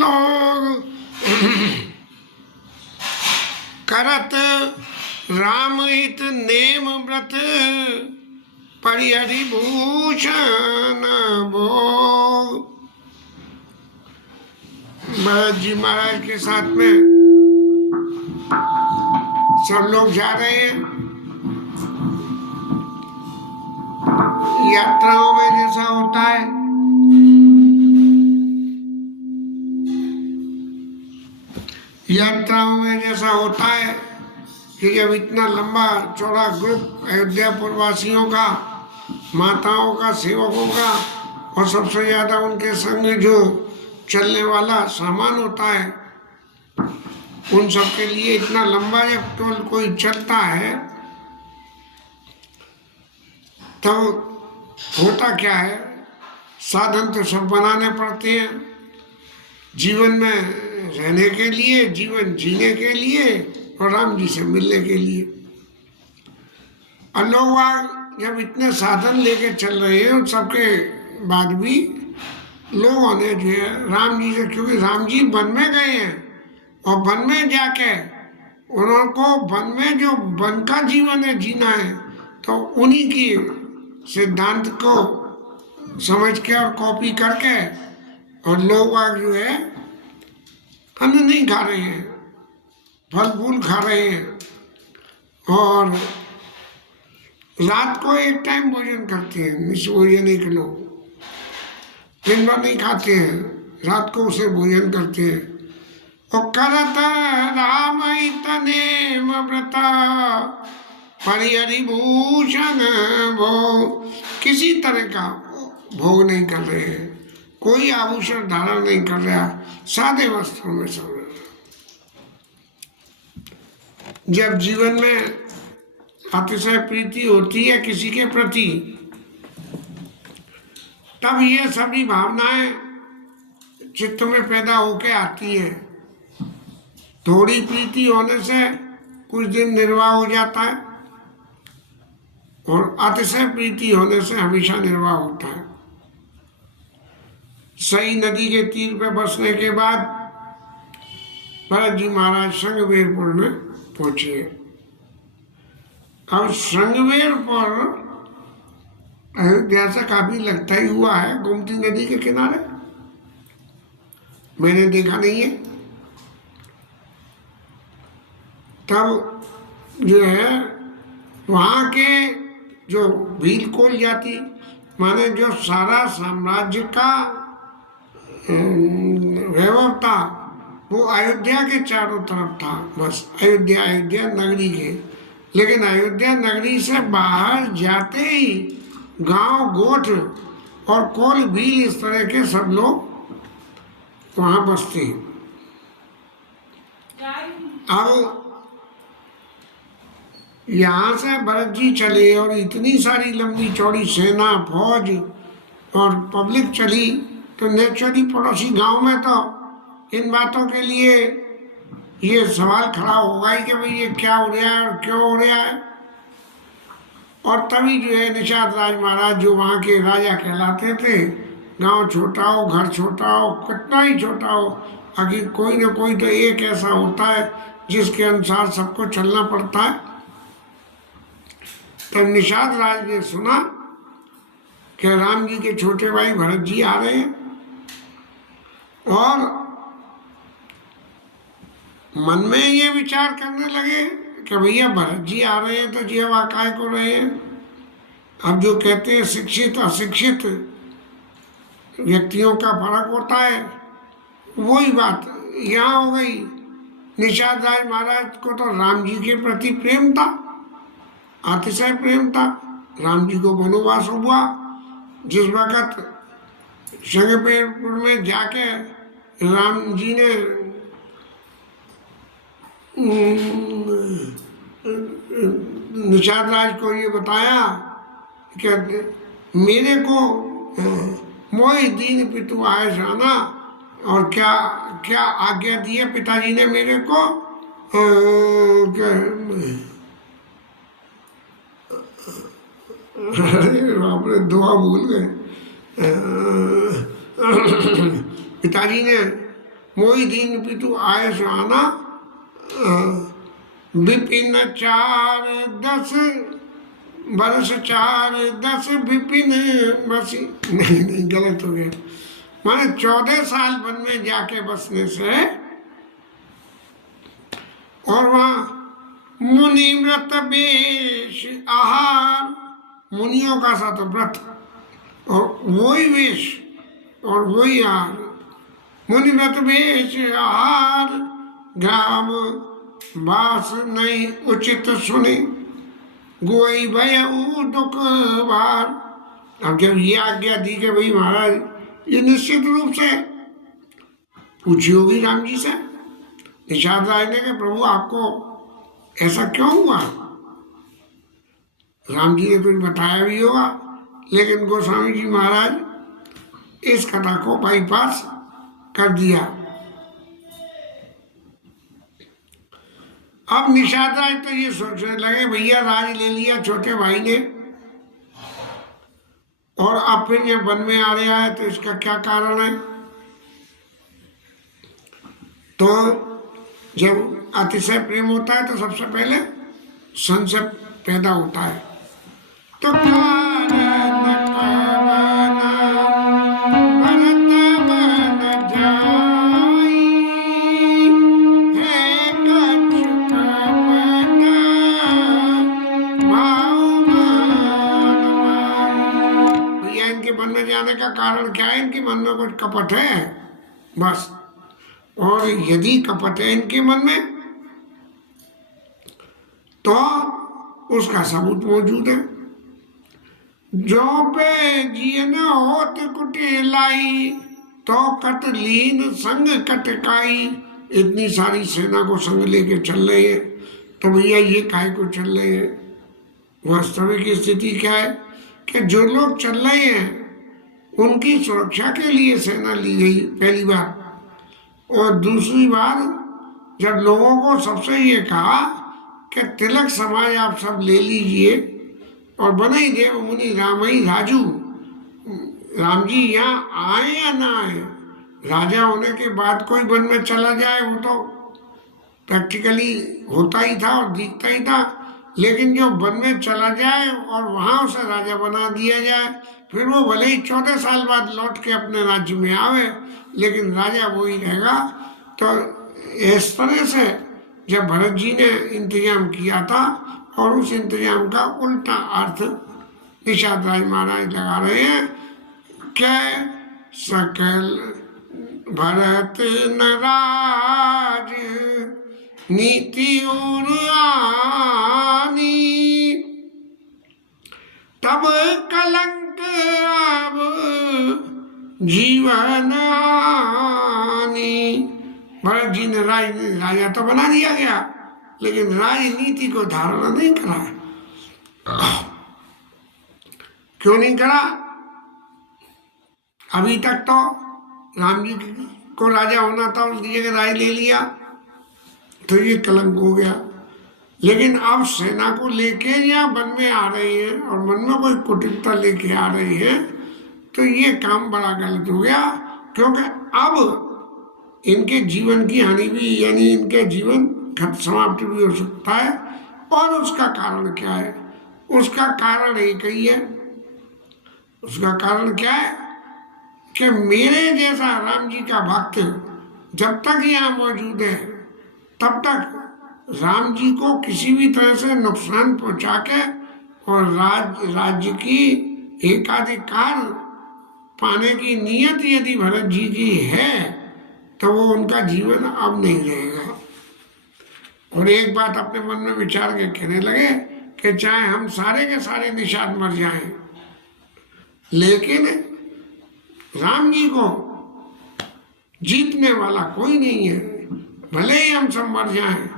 लोग करत राम हित नेम व्रत परिहरि भूषण भोग। भरत जी महाराज के साथ में सब लोग जा रहे हैं। यात्राओं में जैसा होता है, कि जब इतना लंबा चौड़ा ग्रुप अयोध्यापुर वासियों का, माताओं का, सेवकों का और सबसे ज्यादा उनके संग जो चलने वाला सामान होता है, उन सब के लिए इतना लंबा जब टोल कोई चलता है, तो होता क्या है, साधन तो सब बनाने पड़ते हैं जीवन में रहने के लिए, जीवन जीने के लिए और राम जी से मिलने के लिए। और लोग जब इतने साधन लेके चल रहे हैं, उन सबके बाद भी लोगों ने जो है राम जी से, क्योंकि राम जी वन में गए हैं और वन में जाके उनको वन में जो वन का जीवन है जीना है, तो उन्हीं की सिद्धांत को समझ के और कॉपी करके, और लोग जो है अन्न नहीं खा रहे हैं, फल फूल खा रहे हैं और रात को एक टाइम भोजन करते हैं, निश्चित भोजन एक लोग दिन भर नहीं खाते हैं, रात को उसे भोजन करते हैं। और करत राम नेम व्रत परिहरि भूषण भोग, किसी तरह का भोग नहीं कर रहे हैं, कोई आभूषण धारण नहीं कर रहा, सादे वस्त्रों में सब। जब जीवन में अतिशय प्रीति होती है किसी के प्रति, तब ये सभी भावनाएं चित्त में पैदा होके आती है। थोड़ी प्रीति होने से कुछ दिन निर्वाह हो जाता है और अतिशय प्रीति होने से हमेशा निर्वाह होता है। सई नदी के तीर पे बसने के बाद भरत जी महाराज श्रृंगवेरपुर में पहुंचे। अब श्रृंगवेरपुर अयोध्या से काफी लगता ही हुआ है, गोमती नदी के किनारे, मैंने देखा नहीं है। तब जो है वहाँ के जो भीलकोल जाति, माने जो सारा साम्राज्य का वैभव था, वो अयोध्या के चारों तरफ था, बस अयोध्या नगरी के। लेकिन अयोध्या नगरी से बाहर जाते ही गांव, गोठ और कोल, भील, इस तरह के सब लोग वहां बसते हैं। अब यहाँ से भरत जी चले और इतनी सारी लंबी चौड़ी सेना, फौज और पब्लिक चली, तो नेचुरली पड़ोसी गांव में तो इन बातों के लिए ये सवाल खड़ा होगा ही कि भाई ये क्या हो रहा है और क्यों हो रहा है। और तभी जो है निषाद राज महाराज, जो वहाँ के राजा कहलाते थे, गांव छोटा हो, घर छोटा हो, कितना ही छोटा हो, आखिर कोई ना कोई तो एक ऐसा होता है जिसके अनुसार सबको चलना पड़ता है। तब निषाद राज ने सुना कि राम जी के छोटे भाई भरत जी आ रहे हैं, और मन में ये विचार करने लगे कि भैया भरत जी आ रहे हैं तो जी अब काय को रहे हैं। अब जो कहते हैं शिक्षित अशिक्षित व्यक्तियों का फर्क होता है, वही बात यहाँ हो गई। निषाद राज महाराज को तो राम जी के प्रति प्रेम था, अतिशय प्रेम था। राम जी को वनवास हुआ, जिस वक़्त श्रृंगवेरपुर में जाके राम जी ने निषाद राज को ये बताया कि मेरे को मोहि दीन पितु आए जाना, और क्या क्या आज्ञा दी है पिताजी ने मेरे को, आपने दुआ भूल गए। पिताजी ने मोहि दीन पितु आय सुहाना, विपिन 4-10 बरस 4-10 विपिन बसी। नहीं, गलत हो गया। माने 14 साल वन में जाके बसने से, और वहाँ मुनि व्रत वेश आहार, मुनियों का सा तो व्रत और वही वेश और वही आहार। मुनि व्रत वेश आहार, ग्राम वास नहीं उचित सुने, गोई भयऊ दुख भार। अब जब ये आज्ञा दी कि भाई महाराज, ये निश्चित रूप से पूछी होगी राम जी से, निषाद राय ने कि प्रभु आपको ऐसा क्यों हुआ। राम जी ने फिर बताया भी होगा, लेकिन गोस्वामी जी महाराज इस कथा को बाईपास कर दिया। अब निषाद राय तो ये सोचने लगे भैया राज ले लिया छोटे भाई ने, और अब फिर ये वन में आ रहा है, तो इसका क्या कारण है। तो जब अतिशय प्रेम होता है तो सबसे पहले संशय पैदा होता है। तो मन में जाने का कारण क्या है, इनके मन में कुछ कपट है बस। और यदि कपट है इनके मन में तो उसका सबूत मौजूद है। जो पे जियन होत कुटिलाई, तो कट लीन संग कटकाई। इतनी सारी सेना को संग लेके चल रहे हैं, तो भैया ये काहे को चल रहे हैं। वास्तविक स्थिति क्या है कि जो लोग चल रहे हैं उनकी सुरक्षा के लिए सेना ली गई पहली बार, और दूसरी बार जब लोगों को सबसे ये कहा कि तिलक समाज आप सब ले लीजिए और बने देव मुनि राम ही राजू, राम जी यहाँ आए या ना आए, राजा होने के बाद कोई वन में चला जाए वो तो प्रैक्टिकली होता ही था और दिखता ही था, लेकिन जो वन में चला जाए और वहाँ उसे राजा बना दिया जाए, फिर वो भले ही 14 साल बाद लौट के अपने राज्य में आवे, लेकिन राजा वो ही रहेगा। तो इस तरह से जब भरत जी ने इंतजाम किया था, और उस इंतजाम का उल्टा अर्थ निषाद राय महाराज लगा रहे हैं कि सकल भरत नराज नीति और आनी, तब कलंक अब जीवन आनी। भरत जी ने राजा तो बना दिया गया, लेकिन राजनीति को धारणा नहीं करा। क्यों नहीं करा। अभी तक तो राम जी को राजा होना था, उसकी जगह राय ले लिया तो ये कलंक हो गया। लेकिन अब सेना को लेके या वन में आ रहे हैं और मन में कोई कुटिलता लेके आ रहे हैं, तो ये काम बड़ा गलत हो गया, क्योंकि अब इनके जीवन की हानि भी, यानी इनके जीवन समाप्ति भी हो सकता है। और उसका कारण क्या है। उसका कारण एक ही है। उसका कारण क्या है कि मेरे जैसा राम जी का भक्त जब तक यहाँ मौजूद है, तब तक राम जी को किसी भी तरह से नुकसान पहुंचा के और राज्य की एकाधिकार पाने की नीयत यदि भरत जी की है, तो वो उनका जीवन अब नहीं रहेगा। और एक बात अपने मन में विचार के कहने लगे कि चाहे हम सारे के सारे निषाद मर जाएं, लेकिन राम जी को जीतने वाला कोई नहीं है। भले ही हम सब मर जाएं,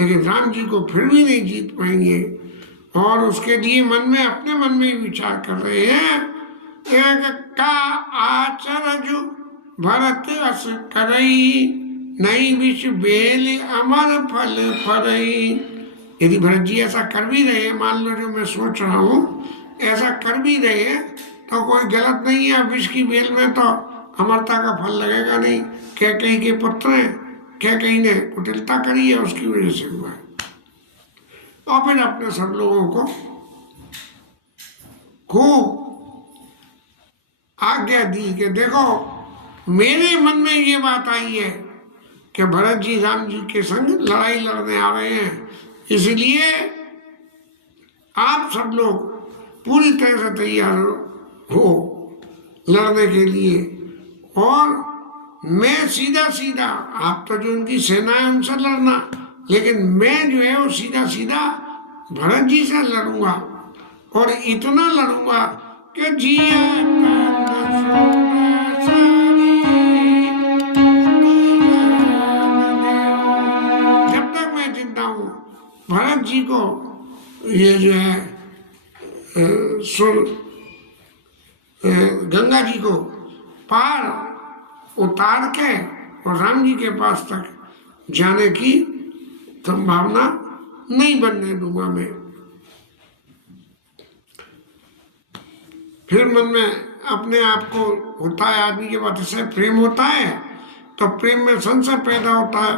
लेकिन राम जी को फिर भी नहीं जीत पाएंगे। और उसके लिए मन में, अपने मन में ही विचार कर रहे हैं, एक का आचरजु भरत अस करई, नई विष बेल अमर फल फरई। यदि भरत जी ऐसा कर भी रहे, मान लो जो मैं सोच रहा हूँ, ऐसा कर भी रहे तो कोई गलत नहीं है। विष की बेल में तो अमरता का फल लगेगा नहीं। कैकेयी के पुत्र हैं, कैकेयी ने कुटिलता करी है, उसकी वजह से हुआ है। और फिर अपने सब लोगों को खूब आज्ञा दी कि देखो मेरे मन में ये बात आई है कि भरत जी राम जी के संग लड़ाई लड़ने आ रहे हैं, इसलिए आप सब लोग पूरी तरह से तैयार हो लड़ने के लिए। और मैं सीधा सीधा, आप तो जो उनकी सेना है उनसे लड़ना, लेकिन मैं जो है वो सीधा सीधा भरत जी से लड़ूंगा, और इतना लड़ूंगा कि जिया जब तक मैं जिंदा हूँ भरत जी को ये जो है गंगा जी को पार उतार के और राम जी के पास तक जाने की संभावना नहीं बनने दूंगा मैं। फिर मन में अपने आप को होता है, आदमी के बाद से प्रेम होता है तो प्रेम में संशय पैदा होता है,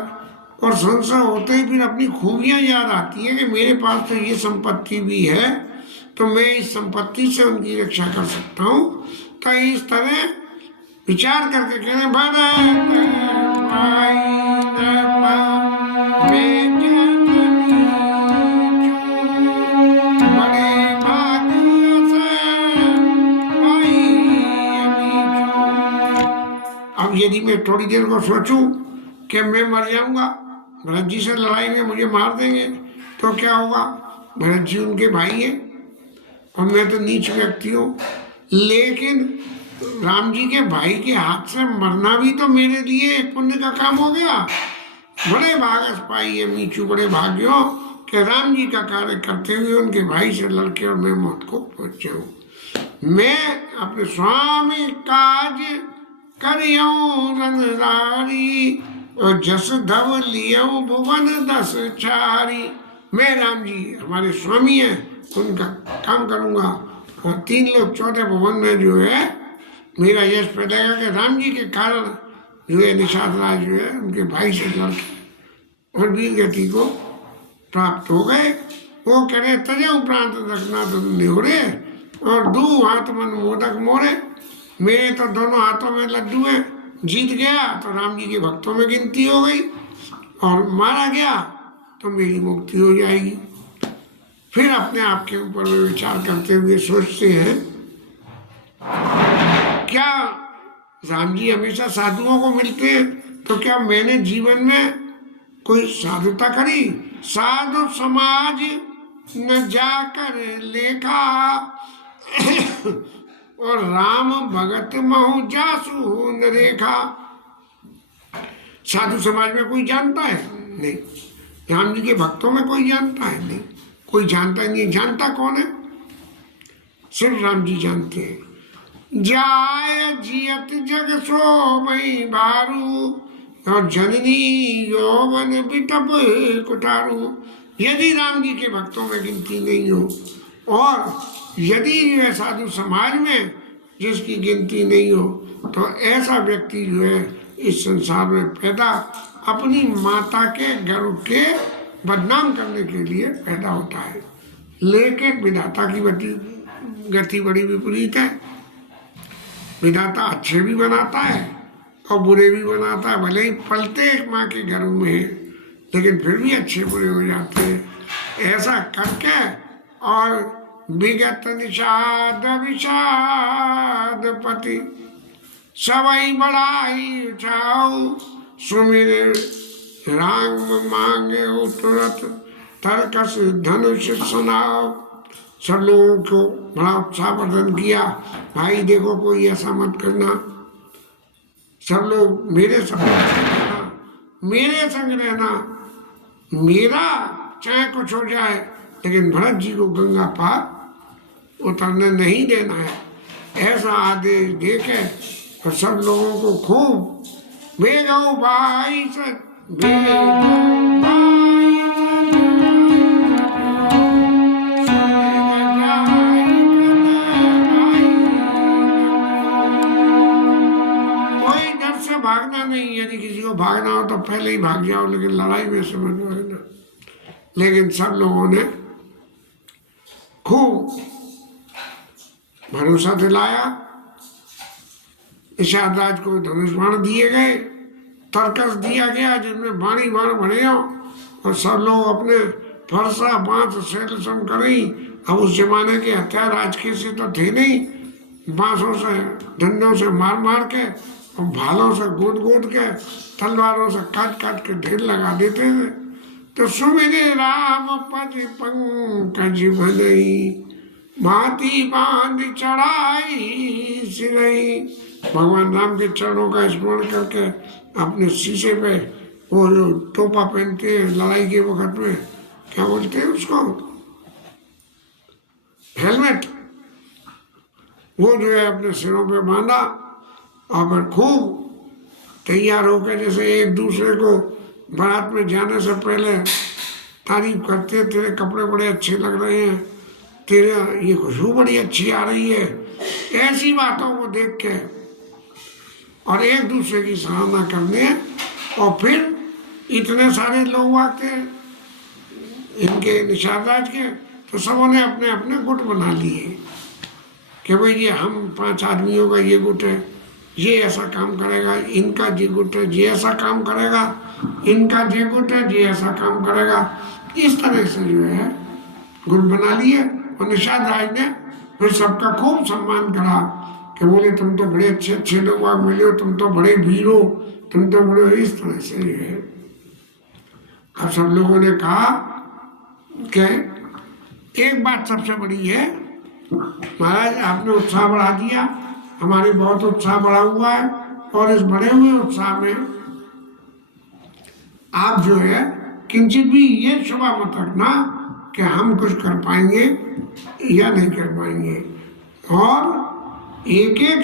और संशय होते ही फिर अपनी खूबियां याद आती है कि मेरे पास तो ये संपत्ति भी है, तो मैं इस संपत्ति से उनकी रक्षा कर सकता हूँ। तो इस तरह विचार करके कहने अब यदि मैं थोड़ी देर को सोचूं कि मैं मर जाऊंगा, भरत जी से लड़ाई में मुझे मार देंगे, तो क्या होगा? भरत जी उनके भाई हैं और मैं तो नीच व्यक्ति हूँ, लेकिन राम जी के भाई के हाथ से मरना भी तो मेरे लिए पुण्य का काम हो गया। बड़े भागस पाई है मीचू, बड़े भाग्यों कि राम जी का कार्य करते हुए उनके भाई से लड़के और मैं मौत को पहुँच जाऊँ। मैं अपने स्वामी काज करियों रनरारी और जस धव लियो भुवन दस चारी। मैं राम जी हमारे स्वामी हैं, उनका काम करूँगा और 3 लोग 14 भुवन में जो है मेरा यश पैदा कि राम जी के कारण जो है निषाद राज जो है उनके भाई से लड़के और वीर गति को प्राप्त हो गए। वो कह रहे तजे उपरांत रखना तो निहोरे और दू हाथ मन मोदक मोरे। मेरे तो दोनों हाथों में लड्डू है, जीत गया तो राम जी के भक्तों में गिनती हो गई, और मारा गया तो मेरी मुक्ति हो जाएगी। फिर अपने आप के ऊपर में विचार करते हुए सोचते हैं, क्या राम जी हमेशा साधुओं को मिलते हैं, तो क्या मैंने जीवन में कोई साधुता करी? साधु समाज न जाकर लेखा और राम भगत महु जासु न देखा। साधु समाज में कोई जानता है नहीं, राम जी के भक्तों में कोई जानता है नहीं, कोई जानता नहीं। जानता कौन है? सिर्फ राम जी जानते हैं। जाय जियत जग सो मई भारू और जननी यौवन बिटप कुठारू। यदि राम जी के भक्तों में गिनती नहीं हो, और यदि जो है साधु समाज में जिसकी गिनती नहीं हो, तो ऐसा व्यक्ति जो है इस संसार में पैदा अपनी माता के गर्भ के बदनाम करने के लिए पैदा होता है। लेकिन विधाता की गति बड़ी विपरीत है। विधाता अच्छे भी बनाता है और बुरे भी बनाता है। भले ही पलते एक माँ के गर्भ में है, लेकिन फिर भी अच्छे बुरे हो जाते हैं। ऐसा करके और विगत निषाद विषाद पति सवई बड़ाई उठाओ सुमिर राम मांगे तुरंत तरकस धनुष सुनाओ। सब लोगों को बड़ा उत्साह प्रदर्शन किया, भाई देखो कोई ऐसा मत करना, सब लोग मेरे संग रहना, मेरे संग रहना, मेरा चाहे कुछ हो जाए लेकिन भरत जी को गंगा पार उतरने नहीं देना है। ऐसा आदेश देके और सब लोगों को खूब भेजो भाई से नहीं, यदि किसी को भागना हो तो पहले ही भाग जाओ, लेकिन लड़ाई में समझ में ना। लेकिन सब लोगों ने खूब भरोसा दिलाया। निषाद राज को धनुष बाण दिए गए, तर्कस दिया गया जिसमें बाणी बाण भरे हो, और सब लोग अपने फरसा बांस शैलसम करी। अब उस जमाने के हथियार आज के से तो थे नहीं, बांसों से डंडों से मार मार के और भालों से गोद गोद के तलवारों से काट काट के ढेर लगा देते थे। तो सुमिरे राम पद पंकज भलई, भांति बांध चढ़ाई सिरई। भगवान राम के चरणों का स्मरण करके अपने शीशे पे वो जो टोपा पहनते हैं लड़ाई के वक्त में, क्या बोलते हैं उसको, हेलमेट, वो जो है अपने सिरों पे बांधा और फिर खूब तैयार होकर, जैसे एक दूसरे को बारात में जाने से पहले तारीफ करते, तेरे कपड़े बड़े अच्छे लग रहे हैं, तेरे ये खुशबू बड़ी अच्छी आ रही है, ऐसी बातों को देख के और एक दूसरे की सराहना करने। और फिर इतने सारे लोग आते हैं इनके निषाद राज के, तो सबों ने अपने अपने गुट बना लिए कि भाई ये हम 5 आदमियों का ये गुट है, ये ऐसा काम करेगा, इनका ये गुट है, ये ऐसा काम करेगा, इनका ये गुट है, ये ऐसा काम करेगा। इस तरह से जो है गुट बना लिए। और निषाद राज ने फिर सबका खूब सम्मान करा कि बोले तुम तो बड़े अच्छे अच्छे लोग मिले हो, तुम तो बड़े वीर हो, तुम तो बड़े, इस तरह से है। अब सब लोगों ने कहा कि एक बात सबसे बड़ी है, महाराज आपने उत्साह बढ़ा दिया, हमारी बहुत उत्साह बढ़ा हुआ है, और इस बढ़े हुए उत्साह में आप जो है किंचित भी ये शुभा मत रखना कि हम कुछ कर पाएंगे या नहीं कर पाएंगे। और एक एक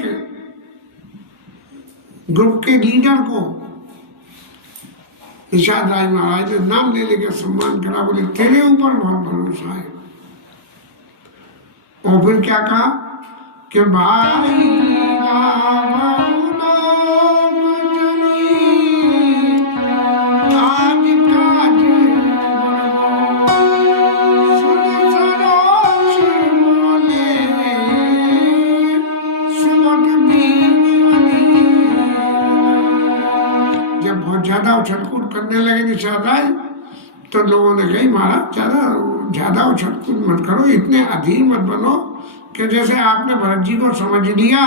ग्रुप के लीडर को निषाद राज महाराज ने नाम ले लेकर सम्मान करा, बोले तेरे ऊपर बहुत भरोसा है। और फिर क्या कहा कि भाई ज्यादा उछलकूद करने लगे निषाद राज, तो लोगों ने कही महाराज ज्यादा उछलकूद मत करो, इतने अधीर मत बनो कि जैसे आपने भरत जी को समझ लिया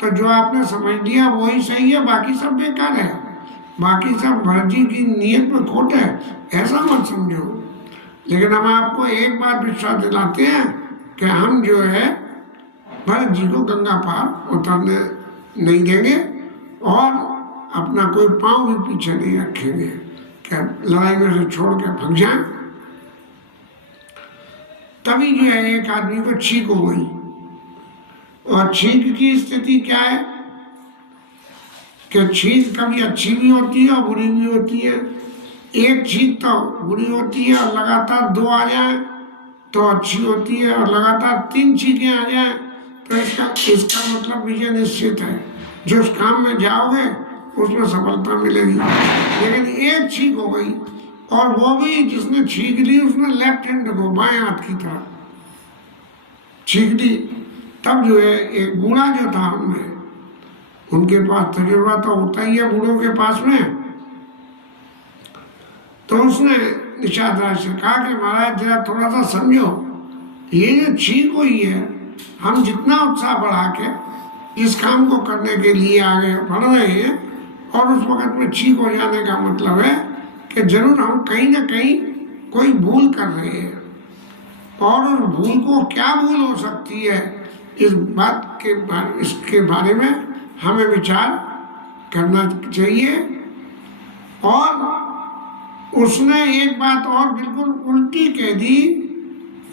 तो जो आपने समझ लिया वही सही है, बाकी सब बेकार है, बाकी सब भरत जी की नीयत में खोट है, ऐसा मत समझो। लेकिन हम आपको एक बात विश्वास दिलाते हैं कि हम जो है भरत जी को गंगा पार उतरने नहीं देंगे और अपना कोई पांव भी पीछे नहीं रखेंगे, क्या लड़ाई में से छोड़ के भाग जाए। तभी जो है एक आदमी को छींक हो गई, और छींक की स्थिति क्या है कि छींक कभी अच्छी भी होती है और बुरी भी होती है। एक छींक तो बुरी होती है और लगातार 2 आ जाए तो अच्छी होती है, और लगातार 3 छींकें आ जाए तो इसका मतलब विजय निश्चित है, जो उस काम में जाओगे उसमें सफलता मिलेगी। लेकिन एक छींक हो गई, और वो भी जिसने छींक ली उसने लेफ्ट हैंड को बाएं हाथ की तरफ छींक ली। तब जो है एक बूढ़ा जो था उनमें, उनके पास तजुर्बा तो होता ही है बूढ़ों के पास में, तो उसने निषाद राज से कहा कि महाराज जरा थोड़ा सा समझो, ये जो छींक हुई है, हम जितना उत्साह बढ़ा के इस काम को करने के लिए आगे बढ़ रहे हैं, और उस वक्त में छींक हो जाने का मतलब है कि जरूर हम कहीं ना कहीं कोई भूल कर रहे हैं, और उस भूल को क्या भूल हो सकती है, इस बात के इसके बारे में हमें विचार करना चाहिए। और उसने एक बात और बिल्कुल उल्टी कह दी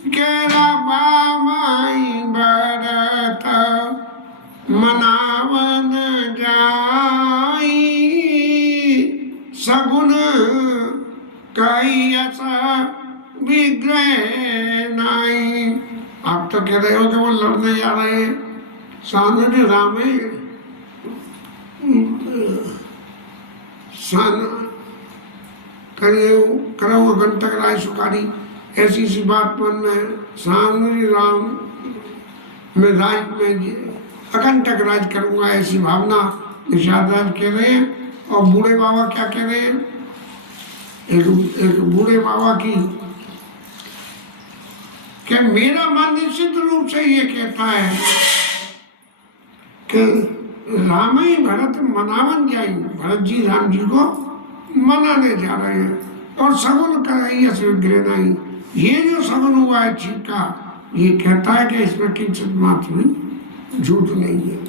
कि भरत मनावन जाई, सगुन कई ऐसा विग्रह नाई। आप तो कह रहे हो कि वो लड़ने जा रहे हैं, सामने राम है, सान करो घंटक राय सुखारी, ऐसी सी बात मन में सामने राम में राज में अकंटक राज करूंगा, ऐसी भावना निषाद राज कह रहे हैं। और बूढ़े बाबा क्या कह रहे हैं? एक बूढ़े बाबा की कि मेरा मन निश्चित रूप से ये कहता है कि राम ही भरत मनावन जाए, भरत जी राम जी को मनाने जा रहे हैं। और सगुन करैयस विग्रह नहीं, ये जो सगुन हुआ है चीज का, ये कहता है कि इसमें किंचित मात्र भी झूठ नहीं है।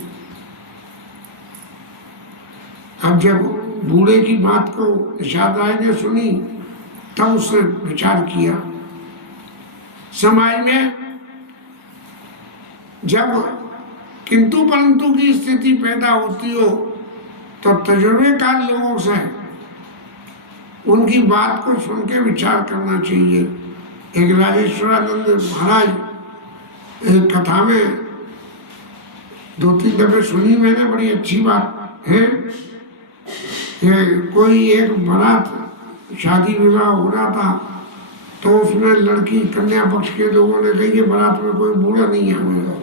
अब जब बूढ़े की बात को निषाद राय ने सुनी तब उसने विचार किया। समाज में जब किंतु परंतु की स्थिति पैदा होती हो तो तजुर्बेकार लोगों से उनकी बात को सुन के विचार करना चाहिए। एक राजेश्वरानंद महाराज एक कथा में 2-3 दफे सुनी मैंने, बड़ी अच्छी बात है। कोई एक बारात शादी विवाह हो रहा था तो उसमें लड़की कन्या पक्ष के लोगों ने कही कि बारात में कोई बूढ़ा नहीं आएगा,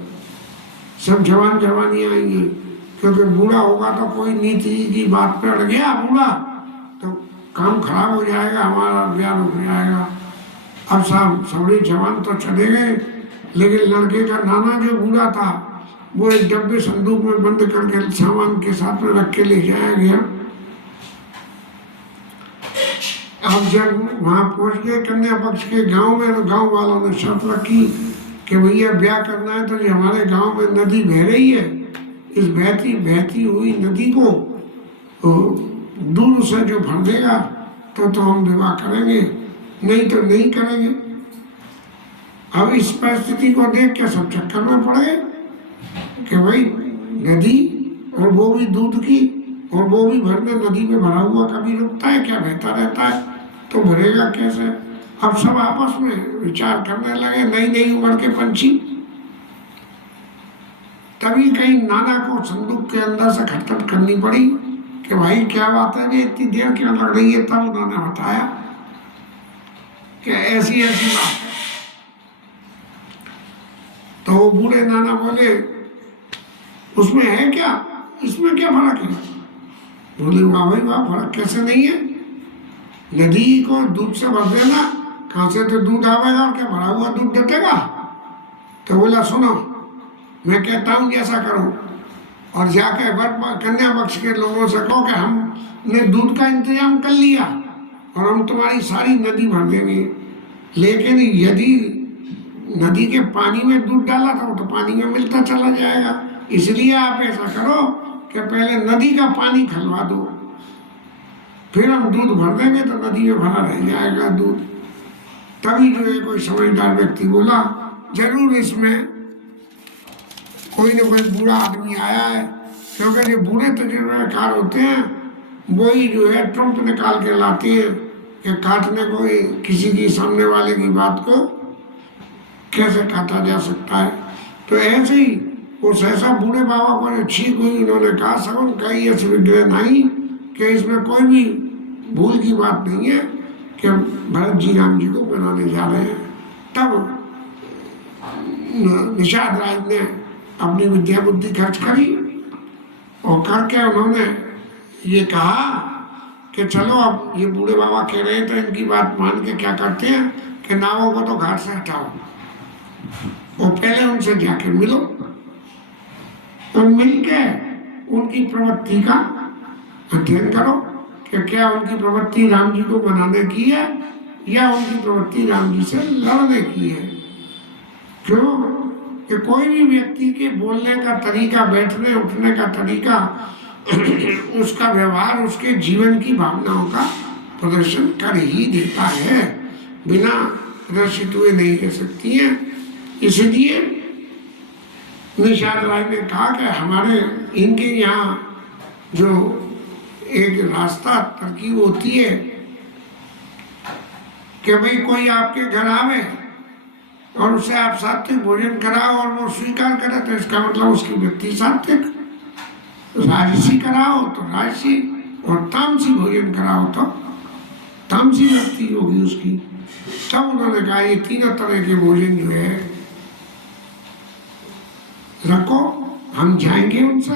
सब जवान जवानी आएंगी, क्योंकि बूढ़ा होगा तो कोई नीति की बात पे अड़ गया बूढ़ा तो काम खराब हो जाएगा, हमारा ब्याह रुक जाएगा। अब साहब सभी जवान तो चले गए, लेकिन लड़के का नाना जो बूढ़ा था वो एक डब्बे संदूक में बंद करके सामान के साथ में रख के ले जाया गया। अब जब वहां पहुंच गए कन्या पक्ष के गांव में, तो गांव वालों ने शर्त रखी कि भैया ब्याह करना है तो जो हमारे गांव में नदी बह रही है, इस बहती हुई नदी को दूर से जो भर देगा तो हम विवाह करेंगे, नहीं तो नहीं करेंगे। अब इस परिस्थिति को देख के सब चक्कर में पड़ गए कि भाई नदी, और वो भी दूध की, और वो भी भरने नदी में भरा हुआ कभी रुकता है क्या, बहता रहता है, तो भरेगा कैसे। अब सब आपस में विचार करने लगे, नई नई उम्र के पंछी। तभी कहीं नाना को संदूक के अंदर से खटखट करनी पड़ी कि भाई क्या बात है, ये इतनी देर क्यों लग रही है। तब उन्होंने बताया कि ऐसी ऐसी बात है। तो वो बूढ़े नाना बोले उसमें है क्या, इसमें क्या फर्क है। बोले वाह भाई वाह, फर्क कैसे नहीं है, नदी को दूध से भर देना, कहाँ से तो दूध आवेगा और क्या भरा हुआ दूध डटेगा। तो बोला सुनो, मैं कहता हूँ जैसा करो, और जाके कन्या पक्ष के लोगों से कहो कि हमने दूध का इंतजाम कर लिया और हम तुम्हारी सारी नदी भर देंगे, लेकिन यदि नदी के पानी में दूध डाला था तो पानी में मिलता चला जाएगा, इसलिए आप ऐसा करो कि पहले नदी का पानी खलवा दो, फिर हम दूध भर देंगे तो नदी में भरा रह जाएगा दूध। तभी जो है कोई समझदार व्यक्ति बोला जरूर इसमें कोई न कोई बूढ़ा आदमी आया है, क्योंकि जो बूढ़े तजुर्बेकार होते हैं वही जो है ट्रम्प निकाल के लाते हैं कि काटने को किसी की सामने वाले की बात को कैसे काटा जा सकता है। तो ऐसे ही उस ऐसा बूढ़े बाबा को जो छींक हुई, उन्होंने कहा सगुन कहियस विग्रह नहीं, कि इसमें कोई भी भूल की बात नहीं है कि भरत जी राम जी को बनाने जा रहे हैं। तब निषाद राज ने अपनी विद्या बुद्धि खर्च करी और करके उन्होंने ये कहा कि चलो अब ये बूढ़े बाबा कह रहे हैं तो इनकी बात मान के क्या करते हैं कि नावों को तो घाट से हटाओ और पहले उनसे जाके मिलो, तो मिलके उनकी प्रवृत्ति का अध्ययन करो कि क्या उनकी प्रवृत्ति राम जी को बनाने की है या उनकी प्रवृत्ति राम जी से लड़ने की है। क्यों कि कोई भी व्यक्ति के बोलने का तरीका, बैठने उठने का तरीका, उसका व्यवहार उसके जीवन की भावनाओं का प्रदर्शन कर ही देता है, बिना प्रदर्शित हुए नहीं रह सकती है। इसलिए निषाद राय ने कहा कि हमारे इनके यहाँ जो एक रास्ता तरकीब होती है कि भाई कोई आपके घर आवे और उसे आप सात्विक भोजन कराओ और वो स्वीकार करे तो इसका मतलब उसकी वृत्ति सात्विक, राजसी कराओ तो राजसी, और तामसी भोजन कराओ तो तामसी लगती होगी उसकी। तब उन्होंने कहा ये तीनों तरह के भोजन जो है रखो, हम जाएंगे उनसे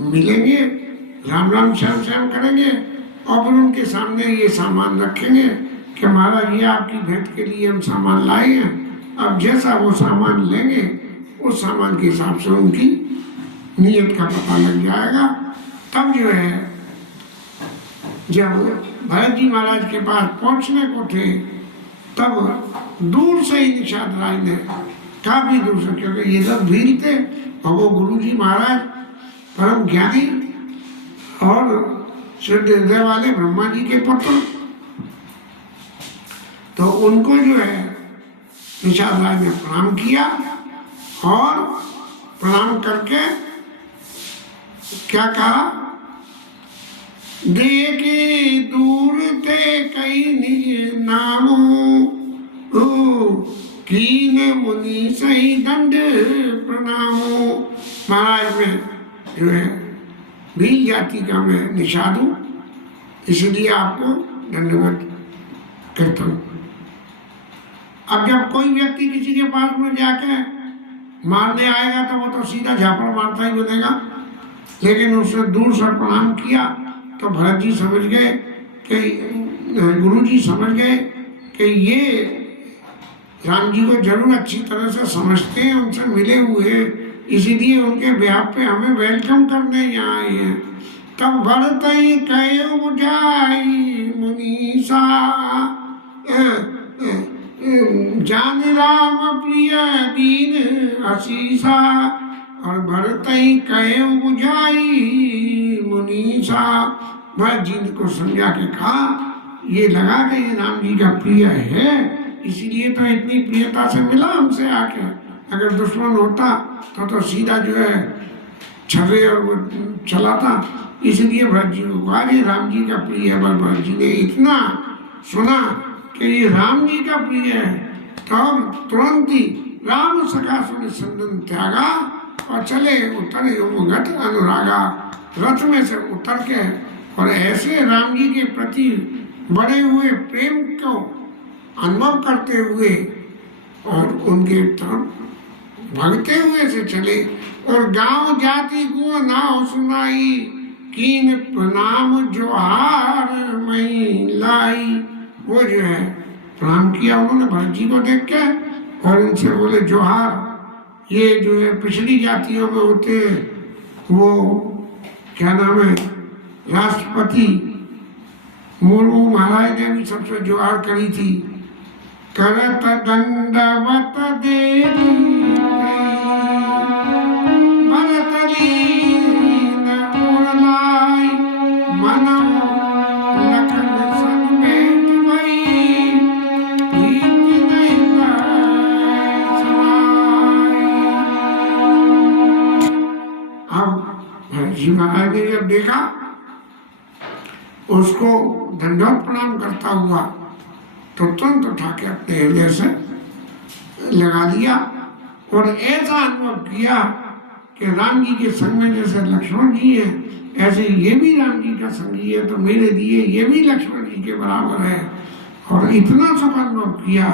मिलेंगे, राम राम श्याम श्याम करेंगे और फिर उनके सामने ये सामान रखेंगे कि महाराज ये आपकी भेंट के लिए हम सामान लाए हैं। अब जैसा वो सामान लेंगे उस सामान के हिसाब से उनकी नीयत का पता लग जाएगा। तब जो है जब भरत जी महाराज के पास पहुंचने को थे तब दूर से ही निषाद राज ने, काफी दूर से, क्योंकि ये सब भीड़ थे और वो गुरु जी महाराज परम ज्ञानी और सिद्ध हृदय वाले ब्रह्मा जी के पुत्र, तो उनको जो है निषाद राज ने प्रणाम किया और प्रणाम करके क्या कहा, देखे दूर थे कई निज नामों कीन मुनि सही दंड प्रणामो। महाराज में जो है भील जाति का मैं निषाद हूँ, इसलिए आपको दंडवत करता हूँ। अब जब कोई व्यक्ति किसी के पास में जाके मारने आएगा तो वो तो सीधा झापड़ मारता ही बनेगा, लेकिन उसने दूर से प्रणाम किया तो भरत जी समझ गए कि गुरु जी समझ गए कि ये राम जी को जरूर अच्छी तरह से समझते हैं, उनसे मिले हुए हैं, इसीलिए उनके ब्याह पे हमें वेलकम करने यहाँ आए हैं। तब भरत ही कहे बुझाई मुनीसा जान राम प्रिय दीन आशीषा, और भरत ही कहे बुझाई मुनीसा। भरत जी को समझा के कहा, ये लगा कि ये राम जी का प्रिय है, इसीलिए तो इतनी प्रियता से मिला हमसे आके। अगर दुश्मन होता तो सीधा जो है छर्रे और वो चलाता, इसलिए भरत जी को कहा ये राम जी का प्रिय है। भरत जी ने इतना सुना कि ये राम जी का प्रिय है, तब तुरंत ही राम सखा सुन संदन त्यागा और चले उतरे घट अनुरागा, रथ में से उतर के और ऐसे राम जी के प्रति बड़े हुए प्रेम को अनुभव करते हुए और उनके तरफ भागते हुए से चले। और गांव जाति को नाव सुनाई कीन प्रणाम जोहार मई लाई। वो जो है प्रणाम किया उन्होंने भरत जी को देख के और उनसे बोले जोहार। ये जो है पिछली जातियों में होते हैं, वो क्या नाम है, राष्ट्रपति मुर्मू महाराज ने भी सबसे जोहार करी थी। करत दंडवत देवी भरत लीन उड़लाई, मनौ लखन सन भेंट भई, प्रीति नहीं समाई। अब भरत जी महाराज ने जब देखा उसको दंडवत प्रणाम करता हुआ तो तुरंत उठा के अपने हृदय से लगा लिया और ऐसा अनुभव किया कि राम जी के संग में जैसे लक्ष्मण जी हैं, ऐसे ये भी राम जी का संगी है, तो मेरे लिए ये भी लक्ष्मण जी के बराबर है। और इतना सुख अनुभव किया,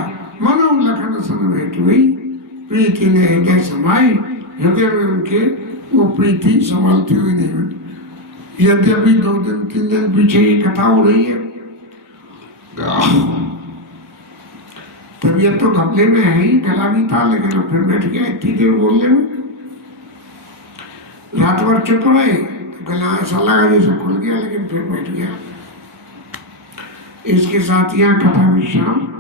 मनो लखन सन भेंट हुई, प्रीति ने हृदय समाई। हृदय में उनके वो प्रीति संभालती हुई नहीं बैठी। यद्यपि 2 दिन 3 दिन पीछे ये कथा हो रही है, तबीयत तो घपले में है ही, गला भी था, लेकिन फिर बैठ गया इतनी देर बोलने में। रात भर चुप रहे तो गला ऐसा लगा जैसे खुल गया, लेकिन फिर बैठ गया। इसके साथ यहाँ कथा विश्राम।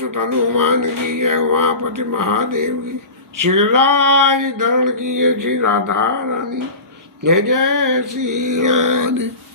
सुत हनुमान की जय, उमापति महादेव की, श्री राज धरण की जय, श्री राधा रानी, जय जय श्री राधे।